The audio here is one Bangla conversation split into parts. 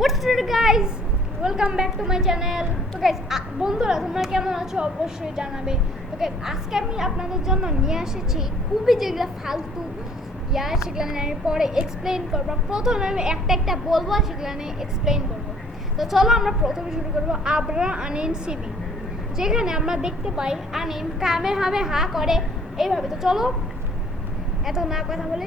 What's up guys? Welcome back to my channel. তো গাইস বন্ধুরা তোমরা কেমন আছো অবশ্যই জানাবে। তো গাইস আজকে আমি আপনাদের জন্য নিয়ে এসেছি খুবই যেগুলো ফালতু সেগুলো আমি পরে এক্সপ্লেইন করবো। প্রথমে আমি একটা বলবো আর সেগুলো নিয়ে এক্সপ্লেইন করবো। তো চলো আমরা প্রথমে শুরু করবো আবরা আনিন সিবি, যেখানে আমরা দেখতে পাই আনিম কামে হামে হা করে এইভাবে। তো চলো এত না কথা বলে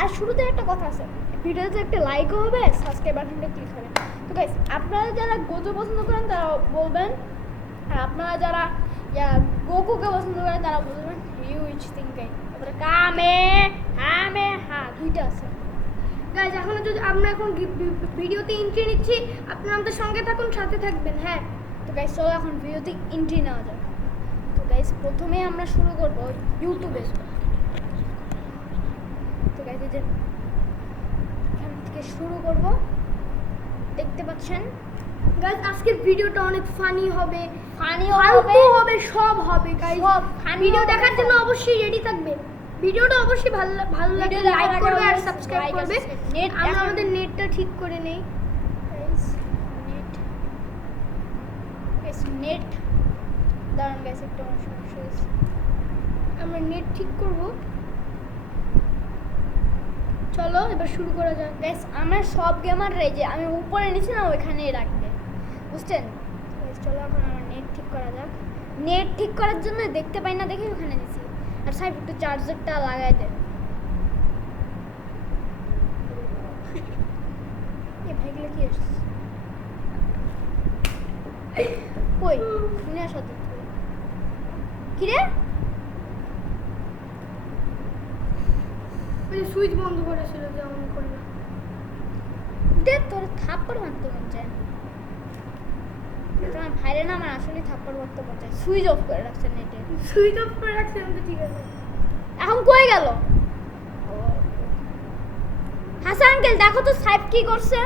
আর শুরুতে একটা কথা আছে, ভিডিওতে একটা লাইকও হবে, সাবস্ক্রাইব বাটনটা ক্লিক হবে। তো গাইস আপনারা যারা গোজো পছন্দ করেন তারা বলবেন, আর আপনারা যারা গোকুকে পছন্দ করেন তারা বলবেন হিউজ থিঙ্কাই। তারপরে কামে হামে হা দুইটা আছে। গাইজ আমরা এখন ভিডিওতে এন্ট্রি নিচ্ছি, আপনারা আমাদের সঙ্গে থাকুন, সাথে থাকবেন। হ্যাঁ, তো গাইস চলো এখন ভিডিওতে এন্ট্রি নেওয়া যাক। তো গাইস প্রথমে আমরা শুরু করবো ইউটিউবে। তো গাইস এই যে এখান থেকে শুরু করব, দেখতে পাচ্ছেন গাইজ আজকের ভিডিওটা অনেক ফানি হবে, ফানিও ফালতু হবে, সব হবে গাইজ। সব ফানি ভিডিও হবে, দেখার জন্য অবশ্যই রেডি থাকবে। ভিডিওটা অবশ্যই ভালো লাগলে ভিডিও লাইক দেখার করবে আগে আর সাবস্ক্রাইব like আর করবে। subscribe। নেট আমরা এখন- আমাদের নেটটা ঠিক করে নেই। নেট দাঁড়ান গাইস, একটা সমস্যা হয়েছে। আমরা নেট ঠিক করব। চলো এবার শুরু করা যাক। গাইস আমার সব গেমার যে আমি উপরে নিছি না ওইখানেই রাখবে, বুঝছেন? গাইস চলো এখন আমার নেট ঠিক করা যাক। নেট ঠিক করার জন্য দেখতে পাই না দেখে ওখানে দিছি। আর সাইড একটু চার্জারটা লাগাই দে। এ ভাইগুলো কি আসছে? কই শুনে আসো তো। কি রে? ওই সুইচ বন্ধ করেছিল যে অন করলাম। দে তোর থাপ্পড় মারতে মন চায়। তোমার ভাইরে না আমার আসলে থাপ্পড় মারতে মন চায়। সুইচ অফ করে রাখছে নেটে। সুইচ অফ করে রাখছিলাম তো, ঠিক আছে। এখন কই গেল? হাসান আঙ্কেল দেখো তো সাইব কি করছে।